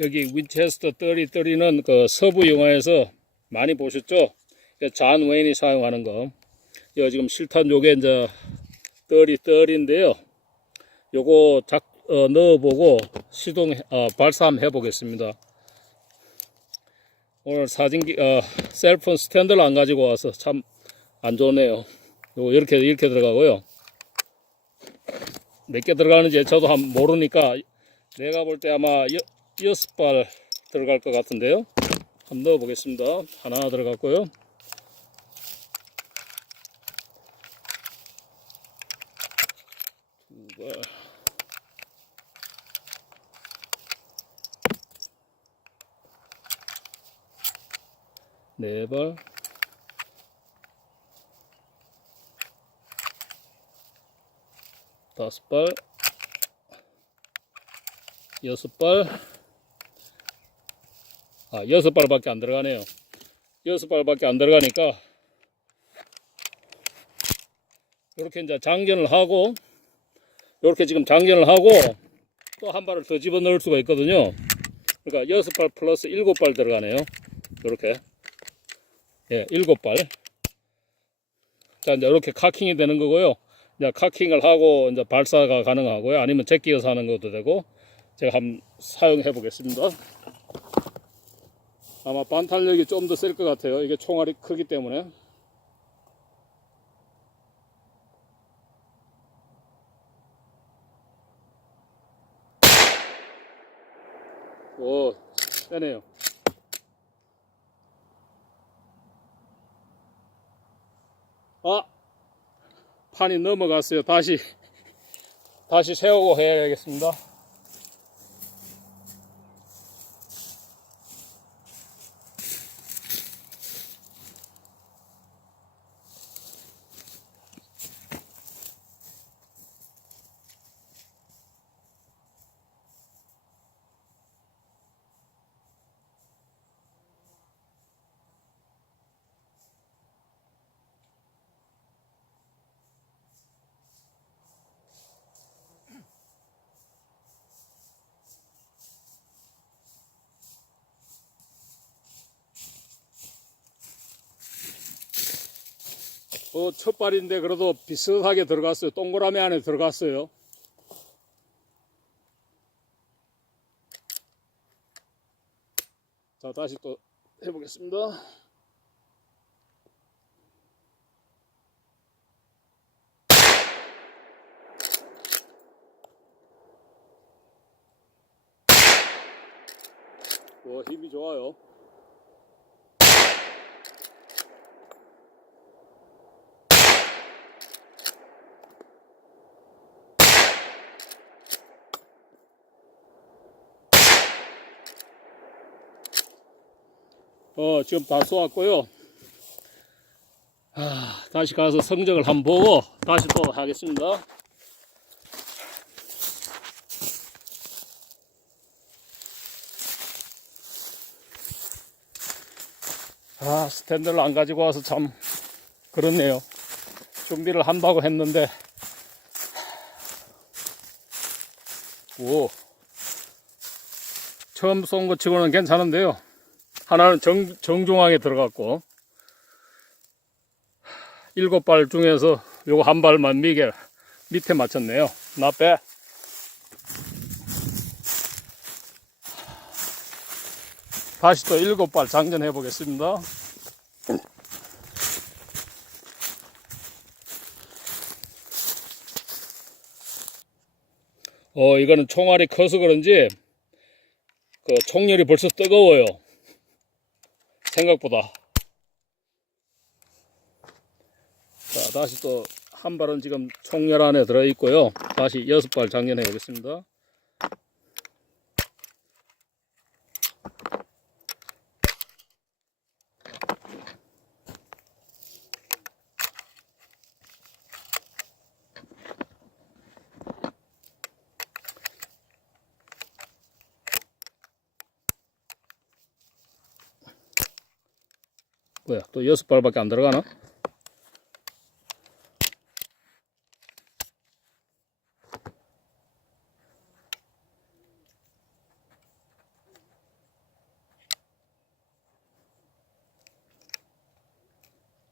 여기 윈체스터 3030는 그 서부 영화에서 많이 보셨죠? 그잔 웨인이 사용하는 거. 이거 지금 실탄 요게 이제 3030인데요. 요거 작, 어, 넣어보고 시동, 어, 발사 한번 해보겠습니다. 오늘 사진기, 어, 셀폰 스탠드를 안 가지고 와서 참 안 좋네요. 요거 이렇게, 이렇게 들어가고요. 몇 개 들어가는지 저도 한 모르니까 내가 볼 때 아마 여, 여섯 발 들어갈 것 같은데요. 한번 넣어 보겠습니다. 하나 들어갔고요. 두 발. 네 발. 다섯 발. 여섯 발. 아, 여섯 발밖에 안 들어가네요. 여섯 발밖에 안 들어가니까 이렇게 이제 장전을 하고 이렇게 지금 장전을 하고 또 한 발을 더 집어 넣을 수가 있거든요. 그러니까 여섯 발 플러스 일곱 발 들어가네요. 이렇게 예, 일곱 발. 자, 이제 이렇게 카킹이 되는 거고요. 이제 카킹을 하고 이제 발사가 가능하고요. 아니면 제끼어서 하는 것도 되고 제가 한번 사용해 보겠습니다. 아마 반탄력이 좀 더 셀 것 같아요. 이게 총알이 크기 때문에. 오, 세네요. 아, 판이 넘어갔어요. 다시, 다시 세우고 해야겠습니다. 어, 첫 발인데 그래도 비슷하게 들어갔어요. 동그라미 안에 들어갔어요. 자, 다시 또 해보겠습니다. 와, 힘이 좋아요. 어, 지금 다 쏘았고요. 아, 다시 가서 성적을 한번 보고 다시 또 하겠습니다. 아, 스탠드를 안 가지고 와서 참 그렇네요. 준비를 한다고 했는데 오 처음 쏜 것 치고는 괜찮은데요. 하나는 정, 정중앙에 들어갔고 일곱 발 중에서 요거 한 발만 미게 밑에 맞췄네요. 나빼 다시 또 일곱 발 장전해 보겠습니다. 어, 이거는 총알이 커서 그런지 그 총열이 벌써 뜨거워요. 생각보다. 자, 다시 또 한 발은 지금 총열 안에 들어있고요. 다시 여섯 발 장전해 보겠습니다. 뭐야 또 여섯 발밖에 안 들어가나?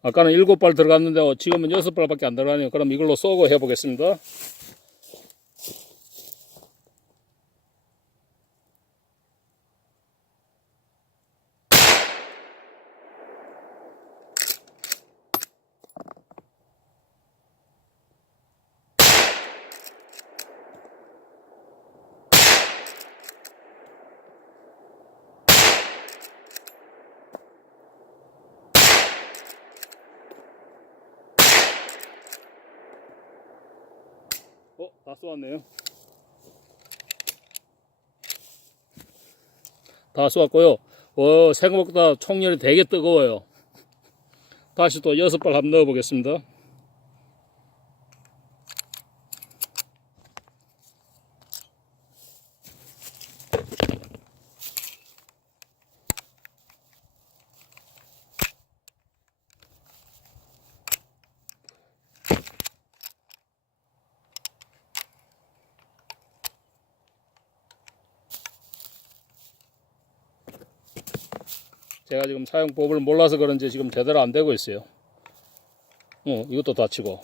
아까는 일곱 발 들어갔는데 지금은 여섯 발밖에 안 들어가네요. 그럼 이걸로 쏘고 해보겠습니다. 어, 다 쏘았네요. 다 쏘았고요. 어, 생각보다 총열이 되게 뜨거워요. 다시 또 여섯 발 한번 넣어보겠습니다. 제가 지금 사용법을 몰라서 그런지 지금 제대로 안 되고 있어요. 어, 이것도 다치고.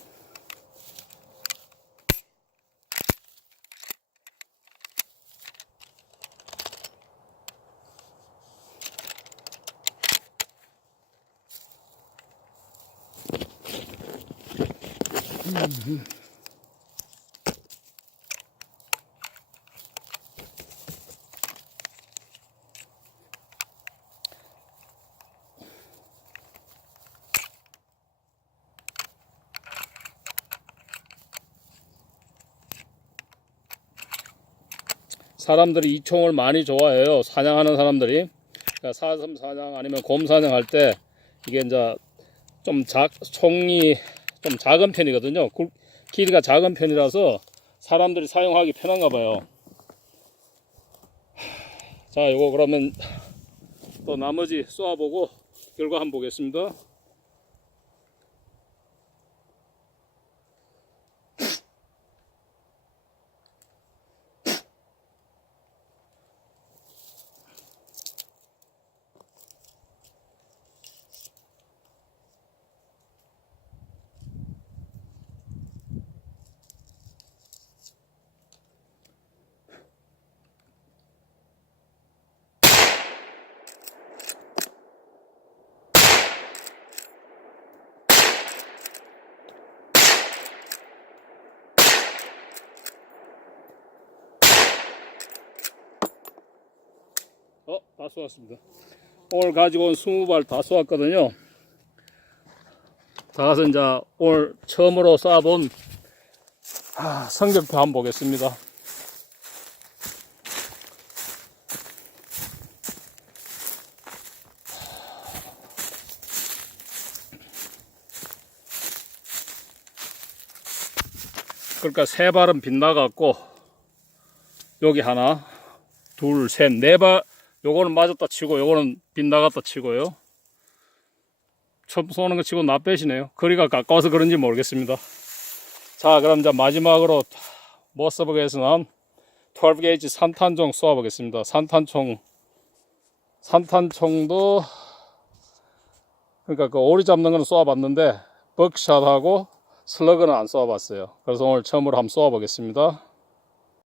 사람들이 이 총을 많이 좋아해요. 사냥하는 사람들이. 그러니까 사슴 사냥 아니면 곰 사냥할 때 이게 이제 좀 작, 총이 좀 작은 편이거든요. 굵- 길이가 작은 편이라서 사람들이 사용하기 편한가 봐요. 자, 요거 그러면 또 나머지 쏘아보고 결과 한번 보겠습니다. 어, 다 쏘았습니다. 오늘 가지고 온 20발 다 쏘았거든요. 다 가서 이제 오늘 처음으로 쏴본 아, 성적표 한번 보겠습니다. 그러니까 세 발은 빗나갔고 여기 하나 둘, 셋, 네 발, 요거는 맞았다 치고, 요거는 빗나갔다 치고요. 처음 쏘는 거 치고 나 빼시네요. 거리가 가까워서 그런지 모르겠습니다. 자, 그럼 이제 마지막으로 모서버그에서는 12게이지 산탄총 쏘아보겠습니다. 산탄총, 산탄총도, 그러니까 그 오리 잡는 거는 쏘아봤는데, 벅샷하고 슬러그는 안 쏘아봤어요. 그래서 오늘 처음으로 한번 쏘아보겠습니다.